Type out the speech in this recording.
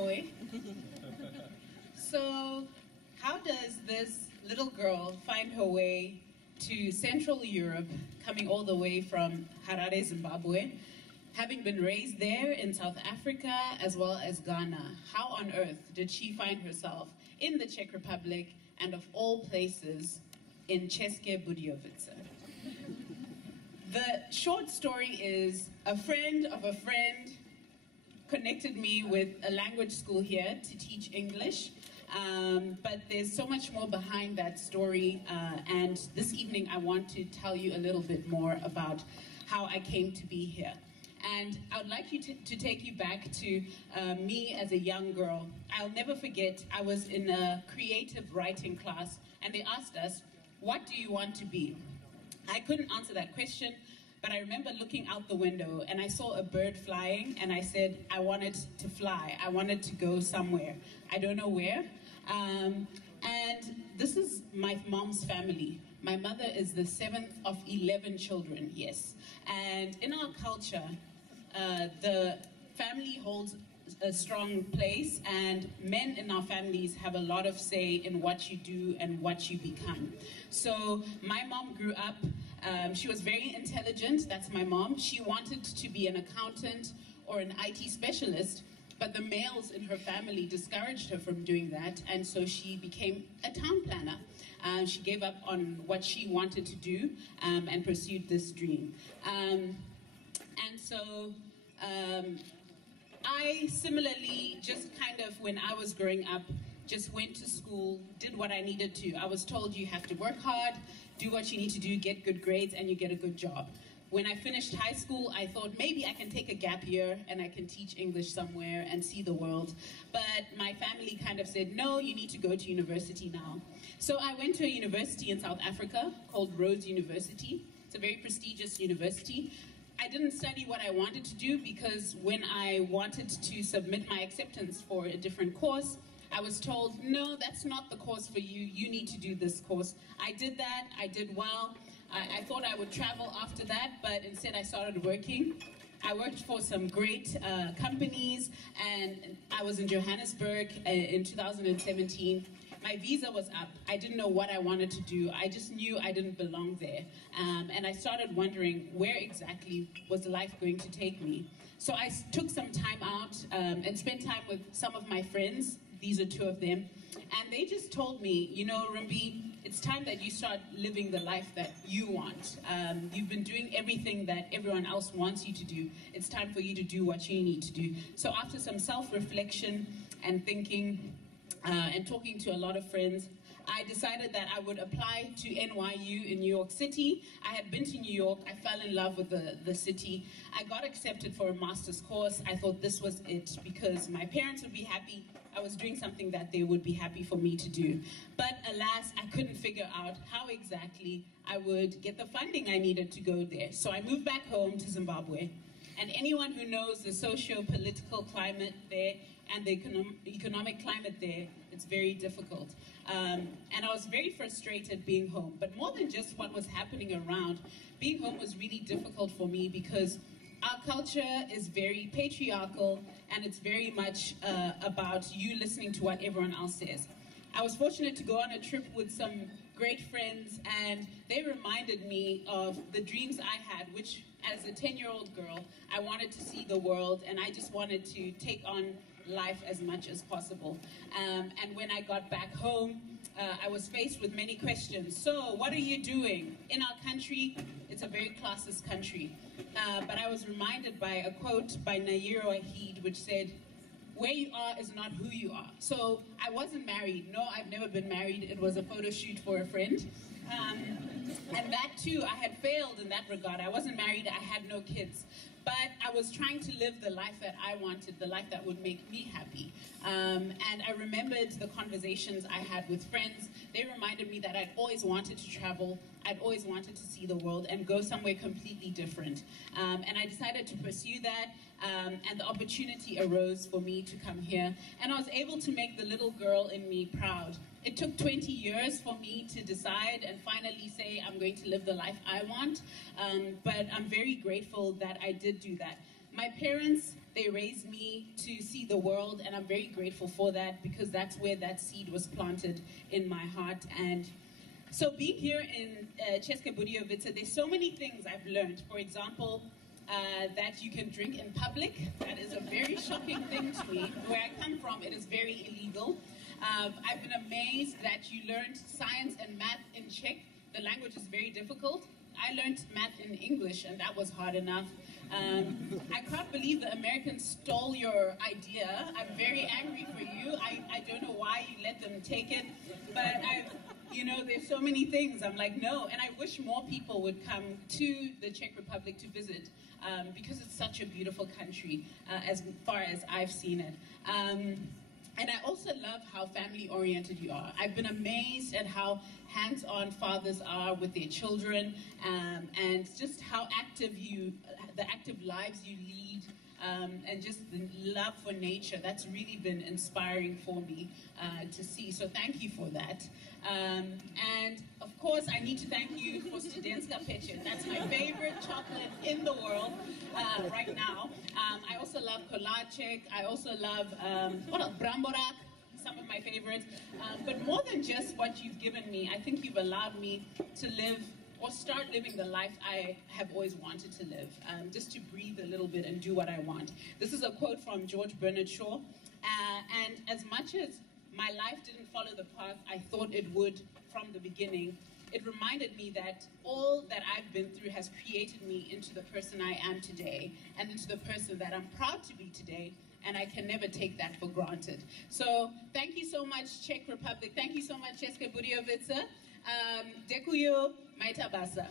Ahoy. So, how does this little girl find her way to Central Europe, coming all the way from Harare, Zimbabwe, having been raised there in South Africa as well as Ghana? How on earth did she find herself in the Czech Republic, and of all places, in České Budějovice? The short story is a friend of a friend connected me with a language school here to teach English. But there's so much more behind that story, and this evening I want to tell you a little bit more about how I came to be here. And I would like you to take you back to me as a young girl. I'll never forget, I was in a creative writing class, and they asked us, what do you want to be? I couldn't answer that question, but I remember looking out the window and I saw a bird flying, and I said I wanted to fly. I wanted to go somewhere. I don't know where. And this is my mom's family. My mother is the 7th of 11 children, yes. And in our culture, the family holds a strong place, and men in our families have a lot of say in what you do and what you become. So my mom grew up, she was very intelligent, that's my mom. She wanted to be an accountant or an IT specialist, but the males in her family discouraged her from doing that, and so she became a town planner. She gave up on what she wanted to do and pursued this dream. And so I similarly, just kind of when I was growing up, just went to school, did what I needed to. I was told you have to work hard, do what you need to do, get good grades, and you get a good job. When I finished high school, I thought maybe I can take a gap year and I can teach English somewhere and see the world. But my family kind of said, no, you need to go to university now. So I went to a university in South Africa called Rhodes University. It's a very prestigious university. I didn't study what I wanted to do because when I wanted to submit my acceptance for a different course, I was told, no, that's not the course for you. You need to do this course. I did that. I did well. I thought I would travel after that, but instead I started working. I worked for some great companies, and I was in Johannesburg in 2017. My visa was up. I didn't know what I wanted to do. I just knew I didn't belong there. And I started wondering, where exactly was life going to take me? So I took some time out and spent time with some of my friends. These are 2 of them. And they just told me, you know, Rumbi, it's time that you start living the life that you want. You've been doing everything that everyone else wants you to do. It's time for you to do what you need to do. So after some self-reflection and thinking and talking to a lot of friends, I decided that I would apply to NYU in New York City. I had been to New York. I fell in love with the city. I got accepted for a master's course. I thought this was it because my parents would be happy. I was doing something that they would be happy for me to do. But alas, I couldn't figure out how exactly I would get the funding I needed to go there. So I moved back home to Zimbabwe. And anyone who knows the socio-political climate there and the economic climate there, it's very difficult. And I was very frustrated being home. But more than just what was happening around, being home was really difficult for me because our culture is very patriarchal, and it's very much about you listening to what everyone else says. I was fortunate to go on a trip with some great friends, and they reminded me of the dreams I had, which as a 10-year-old girl, I wanted to see the world, and I just wanted to take on life as much as possible. And when I got back home, I was faced with many questions. So, what are you doing? In our country, it's a very classist country. But I was reminded by a quote by Nairo Ahid, which said, where you are is not who you are. So I wasn't married. No, I've never been married. It was a photo shoot for a friend. And that too, I had failed in that regard. I wasn't married, I had no kids. But I was trying to live the life that I wanted, the life that would make me happy. And I remembered the conversations I had with friends. They reminded me that I'd always wanted to travel, I'd always wanted to see the world and go somewhere completely different. And I decided to pursue that, and the opportunity arose for me to come here. And I was able to make the little girl in me proud. It took 20 years for me to decide and finally say I'm going to live the life I want, but I'm very grateful that I did do that. My parents, they raised me to see the world, and I'm very grateful for that because that's where that seed was planted in my heart. And so being here in České Budějovice, there's so many things I've learned. For example, that you can drink in public. That is a very shocking thing to me. Where I come from, it is very illegal. I've been amazed that you learned science and math in Czech. The language is very difficult. I learned math in English, and that was hard enough. I can't believe the Americans stole your idea. I'm very angry for you. I don't know why you let them take it, but there's so many things. I'm like, no, and I wish more people would come to the Czech Republic to visit because it's such a beautiful country as far as I've seen it. And I also love how family-oriented you are. I've been amazed at how hands-on fathers are with their children, and just how the active lives you lead, and just the love for nature. That's really been inspiring for me to see. So thank you for that. And of course, I need to thank you for Studentska Peče. That's my favorite chocolate in the world right now. I also love kolaček. I also love bramborak, some of my favorites. But more than just what you've given me, I think you've allowed me to live or start living the life I have always wanted to live, just to breathe a little bit and do what I want. This is a quote from George Bernard Shaw, and as much as my life didn't follow the path I thought it would from the beginning, it reminded me that all that I've been through has created me into the person I am today, and into the person that I'm proud to be today, and I can never take that for granted. So thank you so much, Czech Republic. Thank you so much, České Budějovice. Děkuju, majta basa.